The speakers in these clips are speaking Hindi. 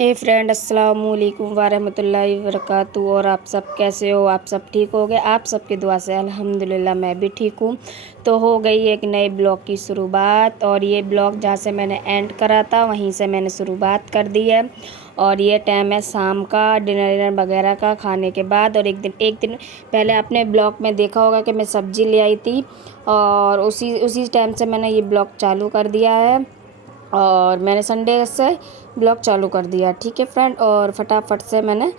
हे फ्रेंड, अस्सलाम वालेकुम वरहमतुल्लाहि वबरकातुहू। और आप सब कैसे हो? आप सब ठीक हो गए? आप सबकी दुआ से अल्हम्दुलिल्लाह मैं भी ठीक हूँ। तो हो गई एक नए ब्लॉग की शुरुआत, और ये ब्लॉग जहाँ से मैंने एंड करा था वहीं से मैंने शुरुआत कर दी है। और ये टाइम है शाम का, डिनर वगैरह का खाने के बाद। और एक दिन पहले आपने ब्लॉग में देखा होगा कि मैं सब्ज़ी ले आई थी, और उसी टाइम से मैंने ये ब्लॉग चालू कर दिया है। और मैंने संडे से ब्लॉग चालू कर दिया, ठीक है फ्रेंड। और फटाफट से मैंने,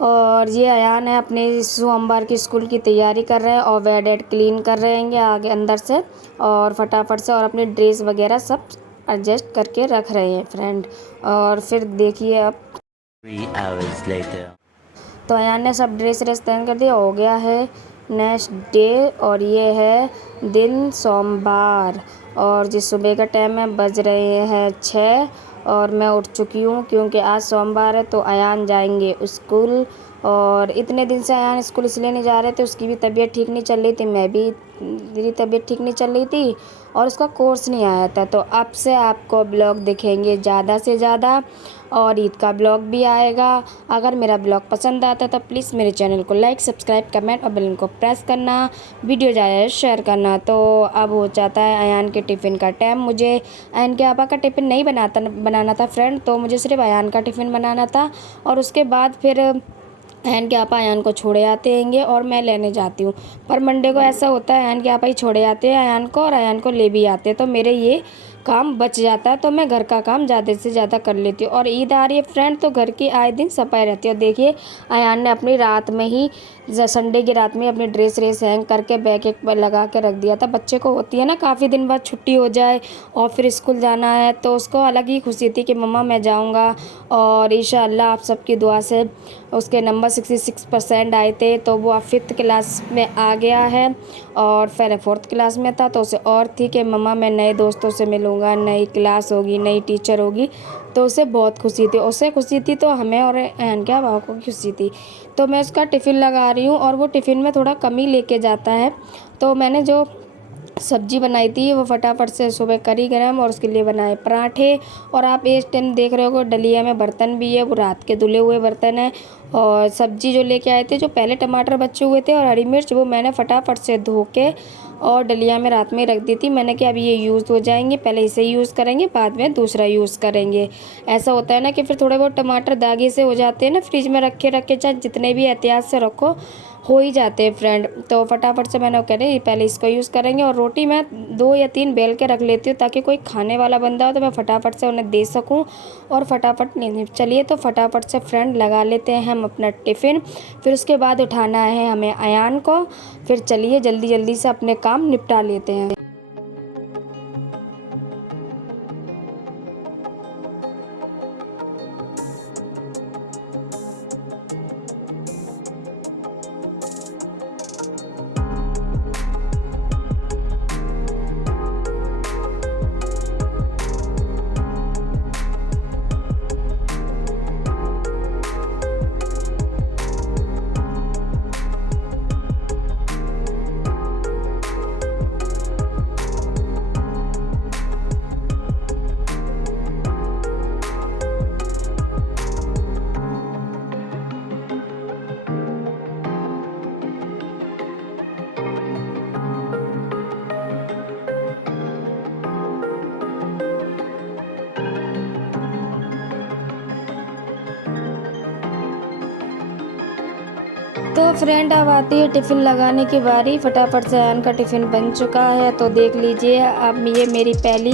और ये अयान है अपने सोमवार की स्कूल की तैयारी कर रहे हैं, और बेड वेड क्लीन कर रहे हैं आगे अंदर से, और फटाफट से, और अपनी ड्रेस वगैरह सब एडजस्ट करके रख रहे हैं फ्रेंड। और फिर देखिए अब 3 hours later. तो अयान ने सब ड्रेस व्रेस तैयार कर दिया, हो गया है नेक्स्ट डे। और ये है दिन सोमवार, और जिस सुबह का टाइम है बज रहे हैं 6, और मैं उठ चुकी हूँ क्योंकि आज सोमवार है तो अयान जाएंगे स्कूल। और इतने दिन से अयान स्कूल इसलिए नहीं जा रहे थे, उसकी भी तबीयत ठीक नहीं चल रही थी, मेरी तबीयत ठीक नहीं चल रही थी, और उसका कोर्स नहीं आया था। तो अब से आपको ब्लॉग दिखेंगे ज़्यादा से ज़्यादा, और ईद का ब्लॉग भी आएगा। अगर मेरा ब्लॉग पसंद आता है तो प्लीज़ मेरे चैनल को लाइक, सब्सक्राइब, कमेंट और बेल को प्रेस करना, वीडियो ज़्यादा शेयर करना। तो अब हो जाता है अयान के टिफ़िन का टाइम। मुझे अयान के पापा का टिफ़िन नहीं बनाना था फ्रेंड, तो मुझे सिर्फ अयान का टिफ़िन बनाना था। और उसके बाद फिर अयान के पापा अयान को छोड़े आते हैंगे और मैं लेने जाती हूँ। पर मंडे को ऐसा होता है, अयान के पापा ही छोड़े आते हैं अयान को, और अयान को ले भी आते हैं, तो मेरे ये काम बच जाता है। तो मैं घर का काम ज़्यादा से ज़्यादा कर लेती हूँ। और ईद आ रही है फ्रेंड, तो घर की आए दिन सफाई रहती है। और देखिए अयान ने अपनी रात में ही, संडे की रात में अपनी ड्रेस रेस हैंग करके बैग एक पर लगा के रख दिया था। बच्चे को होती है ना, काफ़ी दिन बाद छुट्टी हो जाए और फिर स्कूल जाना है, तो उसको अलग ही खुशी थी कि मम्मा मैं जाऊँगा। और इंशाअल्लाह आप सबकी दुआ से उसके नंबर 66% आए थे, तो वो अब 5th क्लास में आ गया है। और पहले 4th क्लास में था, तो उसे और थी कि मम्मा मैं नए दोस्तों से मिलूँगा, नई क्लास होगी, नई टीचर होगी, तो उसे बहुत खुशी थी। उसे खुशी थी तो हमें और अहन के बाबा को खुशी थी। तो मैं उसका टिफ़िन लगा रही हूँ, और वो टिफ़िन में थोड़ा कम ही लेके जाता है। तो मैंने जो सब्जी बनाई थी वो फटाफट से सुबह करी गरम, और उसके लिए बनाए पराठे। और आप इस टाइम देख रहे हो डलिया में बर्तन भी है, वो रात के धुले हुए बर्तन है। और सब्जी जो लेके आए थे, जो पहले टमाटर बचे हुए थे और हरी मिर्च, वो मैंने फटाफट से धो के और डलिया में रात में रख दी थी। मैंने कि अभी ये यूज़ हो जाएंगे, पहले इसे यूज़ करेंगे, बाद में दूसरा यूज़ करेंगे। ऐसा होता है ना कि फिर थोड़े बहुत टमाटर दागे से हो जाते हैं ना, फ्रिज में रख के चाहे जितने भी एहतियात से रखो हो ही जाते हैं फ्रेंड। तो फटाफट से मैंने कह रही पहले इसको यूज़ करेंगे। और रोटी मैं 2 या 3 बेल के रख लेती हूँ, ताकि कोई खाने वाला बंदा हो तो मैं फटाफट से उन्हें दे सकूँ, और फटाफट नहीं। चलिए तो फटाफट से फ्रेंड लगा लेते हैं हम अपना टिफ़िन। फिर उसके बाद उठाना है हमें अयान को। फिर चलिए जल्दी जल्दी से अपने काम निपटा लेते हैं। तो फ्रेंड अब आती है टिफ़िन लगाने की बारी। फटाफट से अयान का टिफ़िन बन चुका है, तो देख लीजिए। अब ये मेरी पहली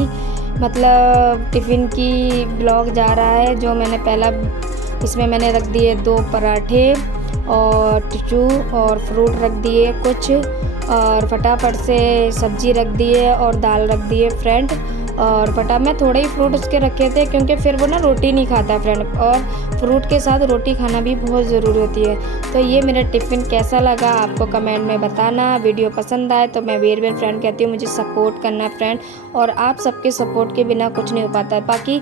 मतलब टिफ़िन की ब्लॉग जा रहा है, जो मैंने पहला, इसमें मैंने रख दिए 2 पराठे और टिशू और फ्रूट रख दिए कुछ, और फटाफट से सब्ज़ी रख दिए और दाल रख दिए फ्रेंड। और मैं थोड़े ही फ्रूट उसके रखे थे, क्योंकि फिर वो ना रोटी नहीं खाता फ्रेंड, और फ्रूट के साथ रोटी खाना भी बहुत ज़रूरी होती है। तो ये मेरा टिफ़िन कैसा लगा आपको कमेंट में बताना। वीडियो पसंद आए तो मैं बेर फ्रेंड कहती हूँ मुझे सपोर्ट करना फ्रेंड, और आप सबके सपोर्ट के बिना कुछ नहीं हो पाता। बाकी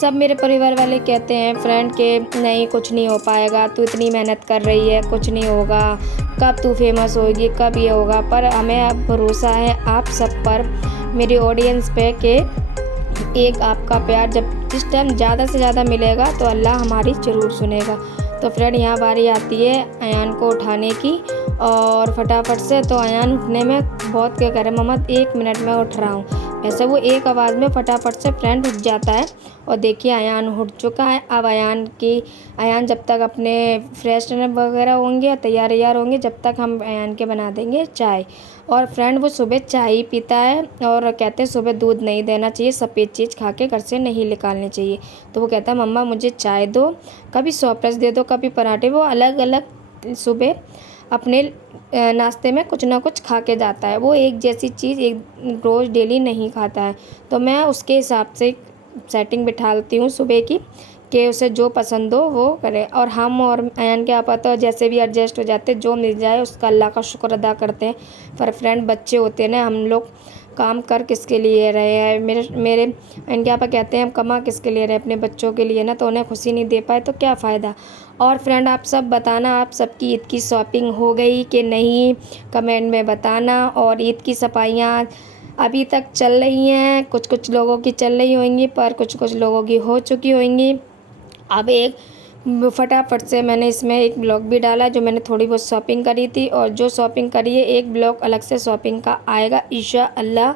सब मेरे परिवार वाले कहते हैं फ्रेंड के नहीं कुछ नहीं हो पाएगा, तू इतनी मेहनत कर रही है, कुछ नहीं होगा, कब तू फेमस होगी, कब ये होगा। पर हमें अब भरोसा है आप सब पर, मेरी ऑडियंस पे, कि एक आपका प्यार जब जिस टाइम ज़्यादा से ज़्यादा मिलेगा तो अल्लाह हमारी ज़रूर सुनेगा। तो फ्रेंड यहाँ बारी आती है अयान को उठाने की और फटाफट से तो अयान उठने में बहुत क्या करे, मम्मा 1 मिनट में उठ रहा हूँ। वैसे वो एक आवाज़ में फटाफट से फ्रेंड उठ जाता है। और देखिए अयान उठ चुका है। अब अयान जब तक अपने फ्रेश वगैरह होंगे, तैयार होंगे, जब तक हम अयान के बना देंगे चाय। और फ्रेंड वो सुबह चाय ही पीता है और कहते हैं सुबह दूध नहीं देना चाहिए, सफ़ेद चीज़ खा के घर से नहीं निकालनी चाहिए। तो वो कहता है मम्मा मुझे चाय दो, कभी सॉफ्ट दे दो, कभी पराठे। वो अलग अलग सुबह अपने नाश्ते में कुछ ना कुछ खा के जाता है। वो एक जैसी चीज़ एक रोज़ डेली नहीं खाता है। तो मैं उसके हिसाब से सेटिंग बिठाती हूँ सुबह की कि उसे जो पसंद हो वो करे। और हम और अयान के आपा तो जैसे भी एडजस्ट हो जाते, जो मिल जाए उसका अल्लाह का शुक्र अदा करते हैं। पर फ्रेंड बच्चे होते हैं ना, हम लोग काम कर किसके लिए रहे हैं। मेरे इनके आपा कहते हैं हम कमा किसके लिए रहे, अपने बच्चों के लिए ना, तो उन्हें खुशी नहीं दे पाए तो क्या फ़ायदा। और फ्रेंड आप सब बताना, आप सबकी ईद की शॉपिंग हो गई कि नहीं, कमेंट में बताना। और ईद की सफाइयाँ अभी तक चल रही हैं, कुछ कुछ लोगों की चल रही होंगी, पर कुछ कुछ लोगों की हो चुकी होंगी। अब एक फटाफट से मैंने इसमें एक ब्लॉग भी डाला जो मैंने थोड़ी बहुत शॉपिंग करी थी, और जो शॉपिंग करी है एक ब्लॉग अलग से शॉपिंग का आएगा इंशाअल्लाह।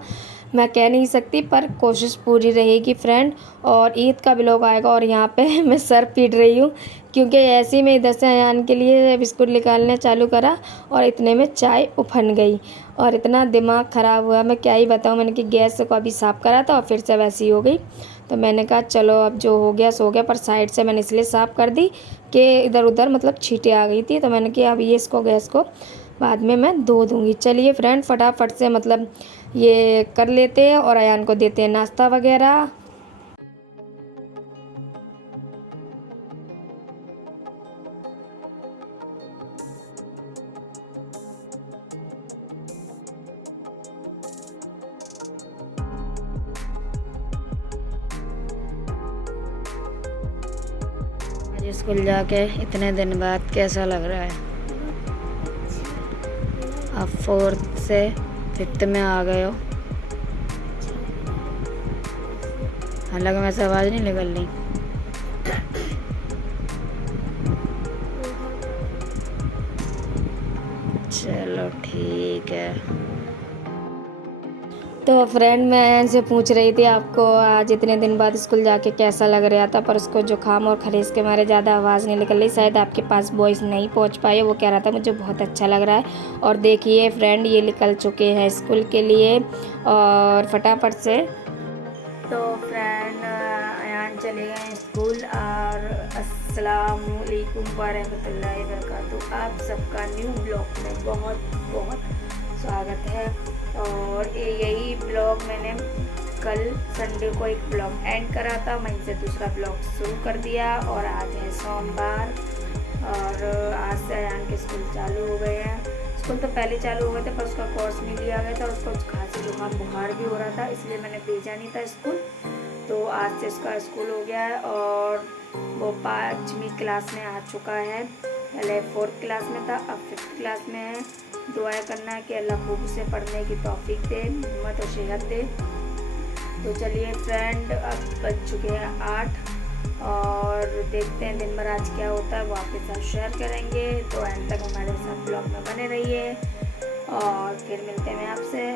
मैं कह नहीं सकती पर कोशिश पूरी रहेगी फ्रेंड। और ईद का ब्लॉग आएगा। और यहाँ पे मैं सर पीट रही हूँ क्योंकि ऐसे ही मैं इधर से अयान के लिए बिस्कुट निकालने चालू करा और इतने में चाय उफन गई और इतना दिमाग ख़राब हुआ, मैं क्या ही बताऊँ। मैंने कि गैस को अभी साफ़ करा था और फिर से वैसी हो गई। तो मैंने कहा चलो अब जो हो गया सो गया, पर साइड से मैंने इसलिए साफ़ कर दी कि इधर उधर मतलब छींटे आ गई थी। तो मैंने कहा अब ये इसको गैस को बाद में मैं धो दूँगी। चलिए फ्रेंड फटाफट से मतलब ये कर लेते हैं और अयान को देते हैं नाश्ता वगैरह। आज स्कूल जाके इतने दिन बाद कैसा लग रहा है? अब 4th से 5th में आ गए हो। हालांकि मैं से आवाज़ नहीं निकल रही। चलो ठीक है। तो फ्रेंड मैं अयान से पूछ रही थी आपको आज इतने दिन बाद स्कूल जाके कैसा लग रहा था, पर उसको जुकाम और खरीज के मारे ज़्यादा आवाज़ नहीं निकल रही, शायद आपके पास वॉइस नहीं पहुंच पाई। वो कह रहा था मुझे बहुत अच्छा लग रहा है। और देखिए फ्रेंड ये निकल चुके हैं स्कूल के लिए और फटाफट से। तो फ्रेंड अयान चले गए स्कूल और अस्सलामुअलैकुम वरहमतुल्लाहि वबरकातुहू। आप सबका न्यू ब्लॉग में बहुत बहुत स्वागत है। और यही ब्लॉग मैंने कल संडे को एक ब्लॉग एंड करा था, वहीं से दूसरा ब्लॉग शुरू कर दिया। और आज है सोमवार और आज से अयान के स्कूल चालू हो गए हैं। स्कूल तो पहले चालू हो गए थे पर उसका कोर्स नहीं लिया गया था, उसको खांसी जुकाम बुखार भी हो रहा था, इसलिए मैंने भेजा नहीं था स्कूल। तो आज से उसका स्कूल हो गया है और वो 5वीं क्लास में आ चुका है। पहले 4th क्लास में था, अब 5th क्लास में है। दुआ करना है कि अल्लाह खूब उसे पढ़ने की तौफीक दे, हिम्मत और सेहत दे। तो चलिए फ्रेंड अब बज चुके हैं 8 और देखते हैं दिन भर आज क्या होता है, वो आपके साथ शेयर करेंगे। तो एंड तक हमारे साथ ब्लॉग में बने रहिए और फिर मिलते हैं आपसे।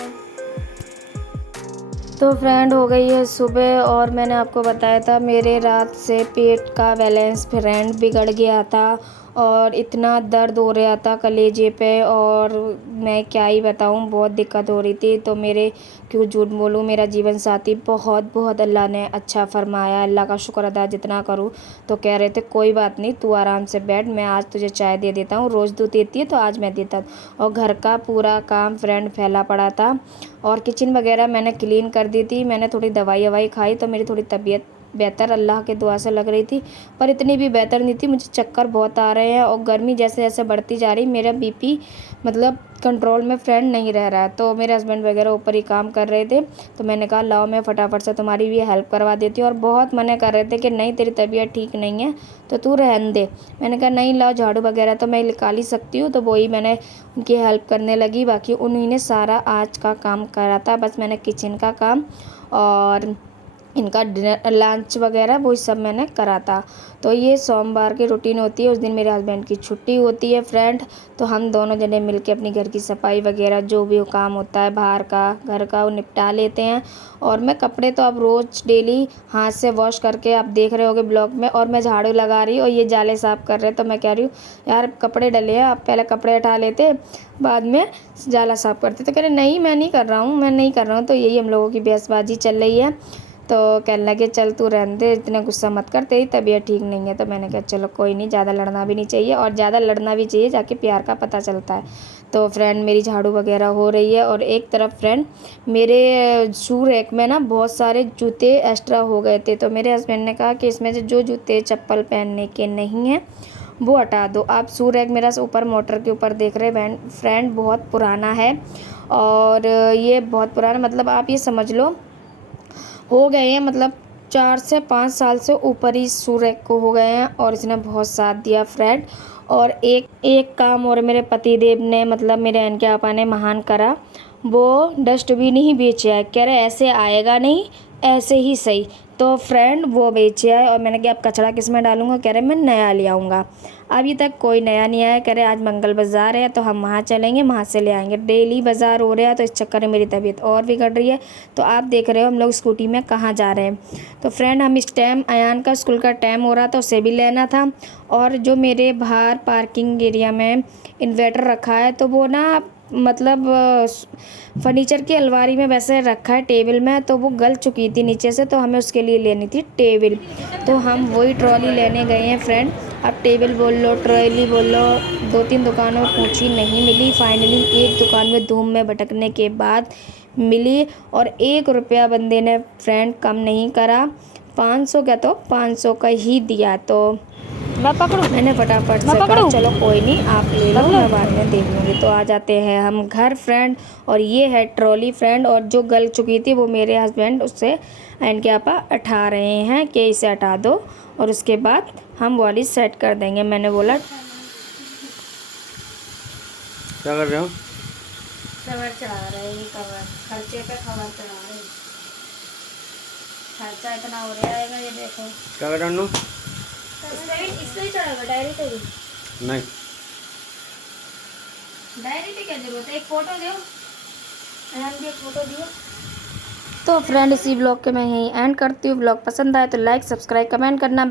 तो फ्रेंड हो गई है सुबह और मैंने आपको बताया था मेरे रात से पेट का बैलेंस फ्रेंड बिगड़ गया था और इतना दर्द हो रहा था कलेजे पे, और मैं क्या ही बताऊं बहुत दिक्कत हो रही थी। तो मेरे क्यों झूठ बोलूं, मेरा जीवन साथी बहुत बहुत अल्लाह ने अच्छा फरमाया, अल्लाह का शुक्र अदा जितना करूं। तो कह रहे थे कोई बात नहीं तू आराम से बैठ, मैं आज तुझे चाय दे देता हूं, रोज़ दूध देती है तो आज मैं देता हूँ। और घर का पूरा काम फ्रेंड फैला पड़ा था और किचन वगैरह मैंने क्लीन कर दी थी। मैंने थोड़ी दवाई ववाई खाई तो मेरी थोड़ी तबीयत बेहतर अल्लाह के दुआ से लग रही थी, पर इतनी भी बेहतर नहीं थी। मुझे चक्कर बहुत आ रहे हैं और गर्मी जैसे जैसे बढ़ती जा रही, मेरा बीपी मतलब कंट्रोल में फ्रेंड नहीं रह रहा है। तो मेरे हस्बैंड वगैरह ऊपर ही काम कर रहे थे, तो मैंने कहा लाओ मैं फटाफट से तुम्हारी भी हेल्प करवा देती हूँ। और बहुत मना कर रहे थे कि नहीं तेरी तबीयत ठीक नहीं है तो तू रहने दे। मैंने कहा नहीं लाओ, झाड़ू वगैरह तो मैं निकाल ही सकती हूँ। तो वही मैंने उनकी हेल्प करने लगी, बाकी उन्हीं ने सारा आज का काम करा था, बस मैंने किचन का काम और इनका डिनर लंच वगैरह वो सब मैंने करा था। तो ये सोमवार की रूटीन होती है। उस दिन मेरे हस्बैंड की छुट्टी होती है फ्रेंड, तो हम दोनों जने मिलके अपनी घर की सफाई वगैरह जो भी वो काम होता है बाहर का घर का वो निपटा लेते हैं। और मैं कपड़े तो अब रोज़ डेली हाथ से वॉश करके आप देख रहे होगे ब्लॉग में, और मैं झाड़ू लगा रही और ये जाले साफ़ कर रहे हैं। तो मैं कह रही हूँ यार कपड़े डले हैं, आप पहले कपड़े उठा लेते बाद में जाला साफ़ करते। तो कह रहे नहीं मैं नहीं कर रहा हूँ, मैं नहीं कर रहा हूँ। तो यही हम लोगों की बहसबाजी चल रही है। तो कहने लगे चल तू रहने दे, इतने गुस्सा मत कर, तेरी तबीयत ठीक नहीं है। तो मैंने कहा चलो कोई नहीं, ज़्यादा लड़ना भी नहीं चाहिए, और ज़्यादा लड़ना भी चाहिए जाके प्यार का पता चलता है। तो फ्रेंड मेरी झाड़ू वगैरह हो रही है, और एक तरफ फ्रेंड मेरे शू रैक में ना बहुत सारे जूते एक्स्ट्रा हो गए थे। तो मेरे हस्बैंड ने कहा कि इसमें से जो जूते चप्पल पहनने के नहीं हैं वो हटा दो। आप शू रैक मेरा ऊपर मोटर के ऊपर देख रहे हैं फ्रेंड, बहुत पुराना है। और ये बहुत पुराना मतलब आप ये समझ लो हो गए हैं, मतलब 4 से 5 साल से ऊपर ही शू रैक को हो गए हैं। और इसने बहुत साथ दिया फ्रेंड। और एक काम और मेरे पतिदेव ने मतलब मेरे इनके आपा ने महान करा, वो डस्टबिन ही बेचे है। कह रहे ऐसे आएगा नहीं, ऐसे ही सही। तो फ्रेंड वो बेचे है, और मैंने कहा अब कचरा किस में डालूंगा, कह रहे मैं नया ले आऊँगा। अभी तक कोई नया नहीं आया। कह रहे आज मंगल बाज़ार है तो हम वहाँ चलेंगे, वहाँ से ले आएंगे। डेली बाज़ार हो रहा है तो इस चक्कर में मेरी तबीयत और बिगड़ रही है। तो आप देख रहे हो हम लोग स्कूटी में कहाँ जा रहे हैं। तो फ्रेंड हम इस टाइम अयान का स्कूल का टाइम हो रहा था, उसे भी लेना था। और जो मेरे बाहर पार्किंग एरिया में इन्वर्टर रखा है तो वो ना मतलब फर्नीचर की अलमारी में वैसे रखा है टेबल में, तो वो गल चुकी थी नीचे से, तो हमें उसके लिए लेनी थी टेबल। तो हम वही ट्रॉली लेने गए हैं फ्रेंड। अब टेबल बोल लो ट्रॉली बोल लो, 2-3 दुकानों में पूछी नहीं मिली। फाइनली एक दुकान में धूम में भटकने के बाद मिली, और 1 रुपया बंदे ने फ्रेंड कम नहीं करा, 500 का तो 500 का ही दिया। तो मैं पकड़ूं? मैंने फटाफट से कहा चलो कोई नहीं आप ले लो, मैं बाद में देख लूँगी। तो आ जाते हैं हम घर फ्रेंड, और ये है ट्रॉली फ्रेंड। और जो गल चुकी थी वो मेरे हस्बैंड उससे इनके आपा हटा रहे हैं कि इसे हटा दो, और उसके बाद हम वाली सेट कर देंगे। मैंने बोला क्या कर रहे हो? कवर चढ़ा रहे हैं, कवर खर्चे पे कवर चढ़ा रहे हैं। खर्चा इतना हो रहा है ये देखो। क्या कर रहे हो? इसका ही चढ़ाएगा डायरी पे ही। नहीं डायरी पे क्या जरूरत है, एक फोटो दो, एक फोटो दियो। तो फ्रेंड इसी ब्लॉग के मैं यहीं एंड करती हूँ। ब्लॉग पसंद आए तो लाइक सब्सक्राइब कमेंट करना।